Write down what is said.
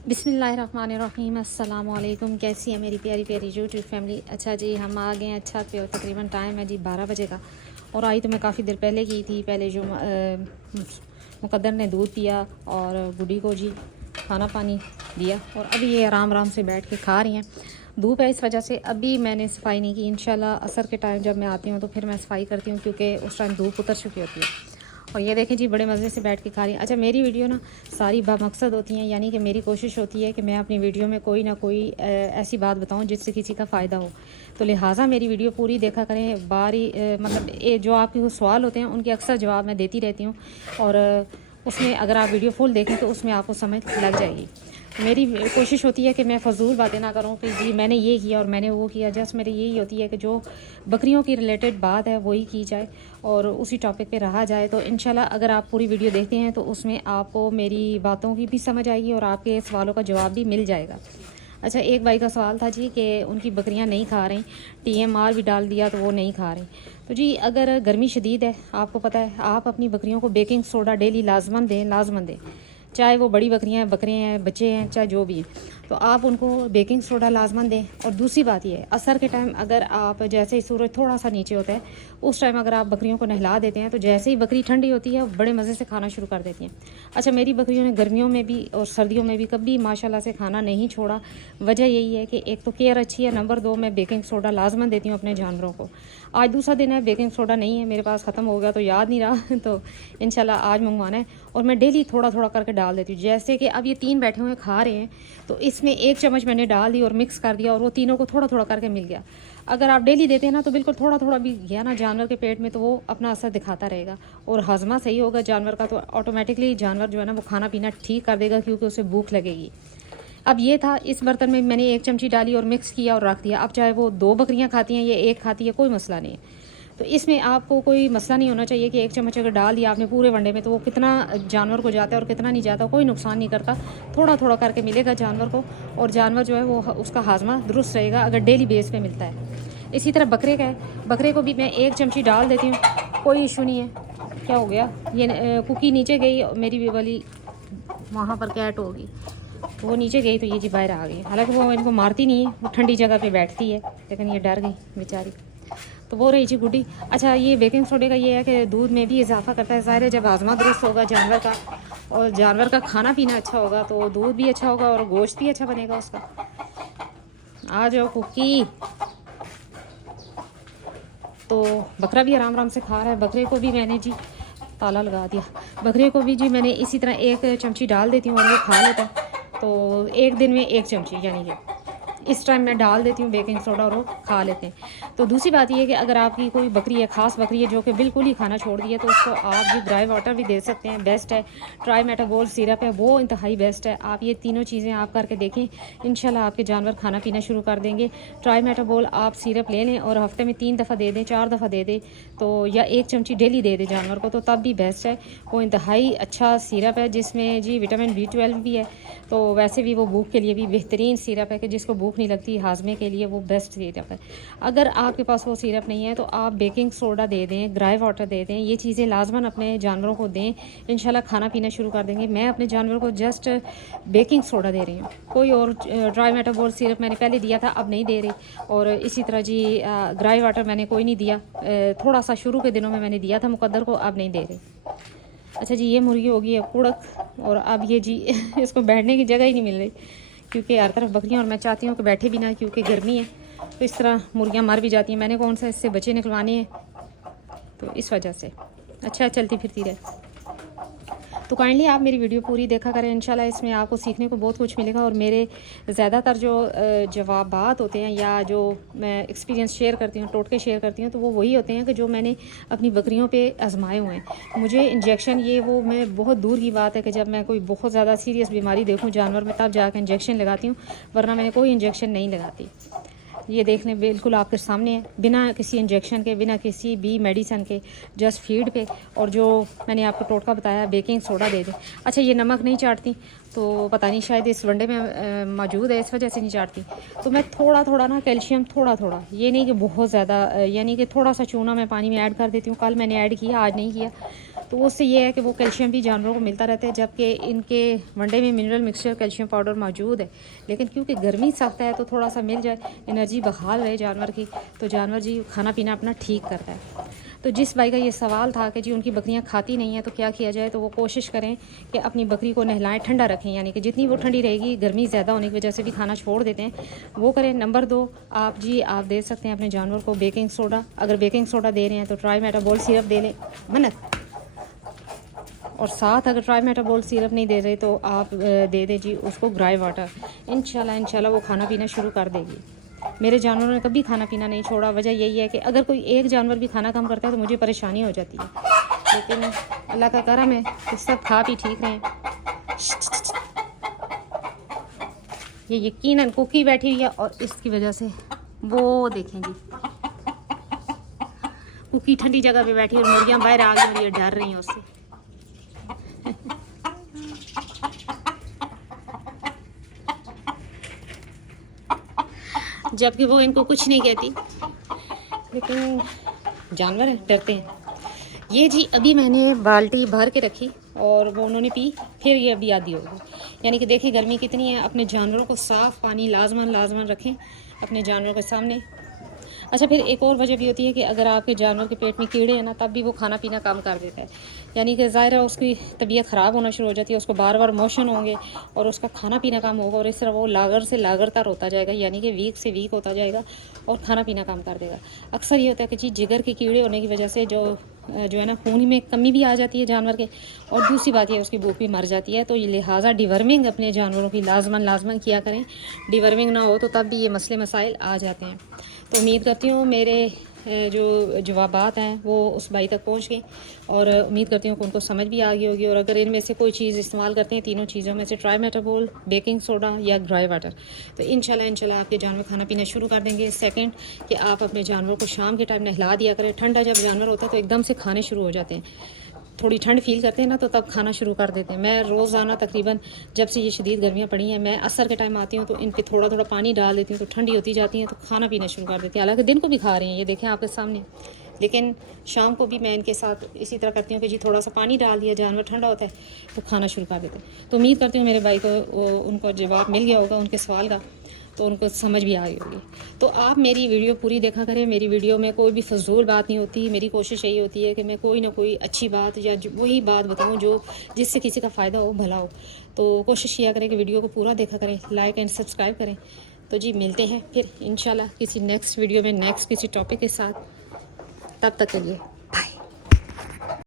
बिस्मिल्लाहिर्रहमानिर्रहीम। अस्सलाम वालेकुम। कैसी है मेरी प्यारी प्यारी यूट्यूब फैमिली। अच्छा जी, हम आ गए हैं छत पे और तकरीबन टाइम है जी 12 बजे का। और आई तो मैं काफ़ी देर पहले की थी। पहले जो मुकद्दर ने दूध पिया और गुडी को जी खाना पानी दिया और अभी ये आराम आराम से बैठ के खा रही हैं। धूप है इस वजह से अभी मैंने सफाई नहीं की। इंशाल्लाह असर के टाइम जब मैं आती हूँ तो फिर मैं सफाई करती हूँ, क्योंकि उस टाइम धूप उतर चुकी होती है। और ये देखें जी, बड़े मज़े से बैठ के खा रही हैं। अच्छा, मेरी वीडियो ना सारी बामकसद होती हैं, यानी कि मेरी कोशिश होती है कि मैं अपनी वीडियो में कोई ना कोई ऐसी बात बताऊं जिससे किसी का फ़ायदा हो। तो लिहाजा मेरी वीडियो पूरी देखा करें। बारी मतलब जो आपके सवाल होते हैं उनके अक्सर जवाब मैं देती रहती हूँ। और उसमें अगर आप वीडियो फुल देखें तो उसमें आपको समझ लग जाएगी। मेरी कोशिश होती है कि मैं फ़जूल बातें ना करूं कि जी मैंने ये किया और मैंने वो किया। जस्ट मेरी यही होती है कि जो बकरियों की रिलेटेड बात है वही की जाए और उसी टॉपिक पे रहा जाए। तो इंशाल्लाह अगर आप पूरी वीडियो देखते हैं तो उसमें आपको मेरी बातों की भी समझ आएगी और आपके सवालों का जवाब भी मिल जाएगा। अच्छा, एक भाई का सवाल था जी कि उनकी बकरियां नहीं खा रही, TMR भी डाल दिया तो वो नहीं खा रही। तो जी अगर गर्मी शदीद है, आपको पता है, आप अपनी बकरियों को बेकिंग सोडा डेली लाजमन दें। चाहे वो बड़ी बकरियां हैं, बकरे हैं, बच्चे हैं, चाहे जो भी हैं, तो आप उनको बेकिंग सोडा लाजमन दें। और दूसरी बात ये है, असर के टाइम अगर आप जैसे ही सूरज थोड़ा सा नीचे होता है उस टाइम अगर आप बकरियों को नहला देते हैं तो जैसे ही बकरी ठंडी होती है बड़े मज़े से खाना शुरू कर देती हैं। अच्छा, मेरी बकरियों ने गर्मियों में भी और सर्दियों में भी कभी माशाल्लाह से खाना नहीं छोड़ा। वजह यही है कि एक तो केयर अच्छी है, नंबर 2 मैं बेकिंग सोडा लाजमन देती हूँ अपने जानवरों को। आज दूसरा दिन है, बेकिंग सोडा नहीं है मेरे पास, ख़त्म हो गया तो याद नहीं रहा तो इंशाल्लाह आज मंगवाना है। और मैं डेली थोड़ा थोड़ा करके डाल देती हूँ। जैसे कि अब ये 3 बैठे हुए खा रहे हैं तो इसमें 1 चम्मच मैंने डाल दी और मिक्स कर दिया और वो तीनों को थोड़ा थोड़ा करके मिल गया। अगर आप डेली देते हैं ना तो बिल्कुल थोड़ा थोड़ा भी गया ना जानवर के पेट में तो वो अपना असर दिखाता रहेगा और हजमा सही होगा जानवर का, तो ऑटोमेटिकली जानवर जो है ना वो खाना पीना ठीक कर देगा, क्योंकि उसे भूख लगेगी। अब ये था, इस बर्तन में मैंने 1 चमची डाली और मिक्स किया और रख दिया। अब चाहे वो 2 बकरियां खाती हैं या 1 खाती है, कोई मसला नहीं है। तो इसमें आपको कोई मसला नहीं होना चाहिए कि 1 चम्मच अगर डाल दिया आपने पूरे वनडे में तो वो कितना जानवर को जाता है और कितना नहीं जाता, कोई नुकसान नहीं करता। थोड़ा थोड़ा करके मिलेगा जानवर को और जानवर जो है वो उसका हाजमा दुरुस्त रहेगा अगर डेली बेस पे मिलता है। इसी तरह बकरे का है, बकरे को भी मैं 1 चमची डाल देती हूँ, कोई इशू नहीं है। क्या हो गया, ये कुकी नीचे गई, मेरी वाली वहाँ पर कैट होगी, वो नीचे गई तो ये जी बाहर आ गई। हालांकि वो इनको मारती नहीं है, वो ठंडी जगह पे बैठती है, लेकिन ये डर गई बेचारी। तो वो रही जी गुड्डी। अच्छा, ये बेकिंग सोडे का ये है कि दूध में भी इजाफा करता है। ज़ाहिर है जब हाजमा दुरुस्त होगा जानवर का और जानवर का खाना पीना अच्छा होगा तो दूध भी अच्छा होगा और गोश्त भी अच्छा बनेगा उसका। आ जाओ कुकी। तो बकरा भी आराम आराम से खा रहा है। बकरे को भी मैंने जी ताला लगा दिया। बकरे को भी जी मैंने इसी तरह 1 चमची डाल देती हूँ और वो खा लेता है। तो एक दिन में 1 चमची, यानी कि इस टाइम मैं डाल देती हूँ बेकिंग सोडा और वो खा लेते हैं। तो दूसरी बात ये है कि अगर आपकी कोई बकरी है, ख़ास बकरी है जो कि बिल्कुल ही खाना छोड़ दी है, तो उसको आप जी ड्राई वाटर भी दे सकते हैं, बेस्ट है। ट्राई मेटाबोल सिरप है, वो इंतहाई बेस्ट है। आप ये तीनों चीज़ें आप करके देखें, इंशाल्लाह आपके जानवर खाना पीना शुरू कर देंगे। ट्राई मेटाबोल आप सिरप ले लें और हफ्ते में 3 दफ़ा दे दें, 4 दफ़ा दे दें, तो या 1 चमची डेली दे दें जानवर को, तो तब भी बेस्ट है। वो इंतहाई अच्छा सिरप है जिसमें जी विटामिन B12 भी है। तो वैसे भी वो भूख के लिए भी बेहतरीन सिरप है कि जिसको भूख नहीं लगती, हाजमे के लिए वो बेस्ट सिरप है। अगर आपके पास वो सिरप नहीं है तो आप बेकिंग सोडा दे दें, ड्राई वाटर दे दें, ये चीज़ें लाजमन अपने जानवरों को दें, इंशाल्लाह खाना पीना शुरू कर देंगे। मैं अपने जानवरों को जस्ट बेकिंग सोडा दे रही हूँ, कोई और ड्राई मेटाबोल सिरप मैंने पहले दिया था, अब नहीं दे रही। और इसी तरह जी ड्राई वाटर मैंने कोई नहीं दिया, थोड़ा सा शुरू के दिनों में मैंने दिया था मुकद्दर को, अब नहीं दे रही। अच्छा जी, ये मुर्गी होगी है कुड़क और अब ये जी इसको बैठने की जगह ही नहीं मिल रही, क्योंकि हर तरफ बकरियाँ और मैं चाहती हूँ कि बैठे भी ना, क्योंकि गर्मी है तो इस तरह मुर्गियाँ मर भी जाती हैं। मैंने कौन सा इससे बच्चे निकलवाने हैं, तो इस वजह से अच्छा चलती फिरती रहे। तो काइंडली आप मेरी वीडियो पूरी देखा करें, इंशाल्लाह इसमें आपको सीखने को बहुत कुछ मिलेगा। और मेरे ज़्यादातर जो जवाबात होते हैं या जो मैं एक्सपीरियंस शेयर करती हूँ, टोटके शेयर करती हूँ, तो वो वही होते हैं कि जो मैंने अपनी बकरियों पे आजमाए हुए हैं। मुझे इंजेक्शन ये वो मैं बहुत दूर की बात है कि जब मैं कोई बहुत ज़्यादा सीरियस बीमारी देखूँ जानवर में तब जाकर इंजेक्शन लगाती हूँ, वरना मैंने कोई इंजेक्शन नहीं लगाती। ये देखने बिल्कुल आपके सामने है, बिना किसी इंजेक्शन के, बिना किसी भी मेडिसिन के, जस्ट फीड पे। और जो मैंने आपको टोटका बताया बेकिंग सोडा दे दें। अच्छा, ये नमक नहीं चाटती, तो पता नहीं शायद इस वनडे में मौजूद है, इस वजह से नहीं चाटती। तो मैं थोड़ा थोड़ा ना कैल्शियम, थोड़ा थोड़ा, ये नहीं कि बहुत ज़्यादा, यानी कि थोड़ा सा चूना मैं पानी में ऐड कर देती हूँ। कल मैंने ऐड किया, आज नहीं किया। तो उससे ये है कि वो कैल्शियम भी जानवरों को मिलता रहता है, जबकि इनके वनडे में मिनरल मिक्सचर कैल्शियम पाउडर मौजूद है। लेकिन क्योंकि गर्मी सख्त है तो थोड़ा सा मिल जाए, एनर्जी बहाल रहे जानवर की, तो जानवर जी खाना पीना अपना ठीक करता है। तो जिस भाई का ये सवाल था कि जी उनकी बकरियां खाती नहीं हैं तो क्या किया जाए, तो वो कोशिश करें कि अपनी बकरी को नहलाएं, ठंडा रखें, यानी कि जितनी वो ठंडी रहेगी, गर्मी ज़्यादा होने की वजह से भी खाना छोड़ देते हैं, वो करें। नंबर 2, आप दे सकते हैं अपने जानवर को बेकिंग सोडा। अगर बेकिंग सोडा दे रहे हैं तो ट्राई मेटाबॉल सिरप दे लें, मन्नत। और साथ अगर ट्राई मेटाबॉल सिरप नहीं दे रहे तो आप दे दें जी उसको ग्राई वाटर। इंशाल्लाह वो खाना पीना शुरू कर देगी। मेरे जानवरों ने कभी खाना पीना नहीं छोड़ा। वजह यही है कि अगर कोई एक जानवर भी खाना कम करता है तो मुझे परेशानी हो जाती है, लेकिन अल्लाह का करम है कि सब खा पी ठीक रहें। ये यकीनन कुकी बैठी हुई है और इसकी वजह से वो देखें जी, कुकी ठंडी जगह पे बैठी है और मुर्गियाँ बाहर आ गई और ये डर रही हैं उससे। जबकि वो इनको कुछ नहीं कहती, लेकिन जानवर हैं, डरते हैं। ये जी अभी मैंने बाल्टी भर के रखी और वो उन्होंने पी, फिर ये अभी आधी हो गई। यानी कि देखें गर्मी कितनी है। अपने जानवरों को साफ़ पानी लाजमन रखें अपने जानवरों के सामने। अच्छा, फिर एक और वजह भी होती है कि अगर आपके जानवर के पेट में कीड़े हैं ना, तब भी वो खाना पीना कम कर देता है। यानी कि ज़ाहिर है उसकी तबीयत ख़राब होना शुरू हो जाती है, उसको बार बार मोशन होंगे और उसका खाना पीना कम होगा और इस तरह वो लागर से लागरतर होता जाएगा, यानी कि वीक से वीक होता जाएगा और खाना पीना कम कर देगा। अक्सर ये होता है कि जी जिगर के कीड़े होने की वजह से जो है ना खून में कमी भी आ जाती है जानवर के, और दूसरी बात यह उसकी भूख भी मर जाती है। तो ये लिहाजा डिवर्मिंग अपने जानवरों की लाजमन किया करें। डिवर्मिंग ना हो तो तब भी ये मसले मसाइल आ जाते हैं। तो उम्मीद करती हूँ मेरे जो जवाबात हैं वो उस भाई तक पहुँच गए और उम्मीद करती हूँ कि उनको समझ भी आ गई होगी। और अगर इनमें से कोई चीज़ इस्तेमाल करते हैं, तीनों चीज़ों में से ट्राई मेटाबॉल, बेकिंग सोडा या ड्राई वाटर, तो इंशाल्लाह आपके जानवर खाना पीना शुरू कर देंगे। सेकंड कि आप अपने जानवर को शाम के टाइम नहला दिया करें। ठंडा जब जानवर होता है तो एकदम से खाने शुरू हो जाते हैं, थोड़ी ठंड फील करते हैं ना तो तब खाना शुरू कर देते हैं। मैं रोज़ाना तकरीबन जब से ये शदीद गर्मियाँ पड़ी हैं, मैं असर के टाइम आती हूँ तो इन पे थोड़ा थोड़ा पानी डाल देती हूँ, तो ठंडी होती जाती हैं तो खाना पीना शुरू कर देती हैं। हालांकि दिन को भी खा रहे हैं, ये देखें आपके सामने, लेकिन शाम को भी मैं इनके साथ इसी तरह करती हूँ कि जी थोड़ा सा पानी डाल दिया, जानवर ठंडा होता है तो खाना शुरू कर देते हैं। तो उम्मीद करती हूँ मेरे भाई को उनको जवाब मिल गया होगा उनके सवाल का, तो उनको समझ भी आ गई होगी। तो आप मेरी वीडियो पूरी देखा करें। मेरी वीडियो में कोई भी फजूल बात नहीं होती। मेरी कोशिश यही होती है कि मैं कोई ना कोई अच्छी बात या वही बात बताऊं जो जिससे किसी का फ़ायदा हो, भला हो। तो कोशिश किया करें कि वीडियो को पूरा देखा करें, लाइक एंड सब्सक्राइब करें। तो जी मिलते हैं फिर इंशाल्लाह किसी नेक्स्ट वीडियो में, नेक्स्ट किसी टॉपिक के साथ। तब तक के लिए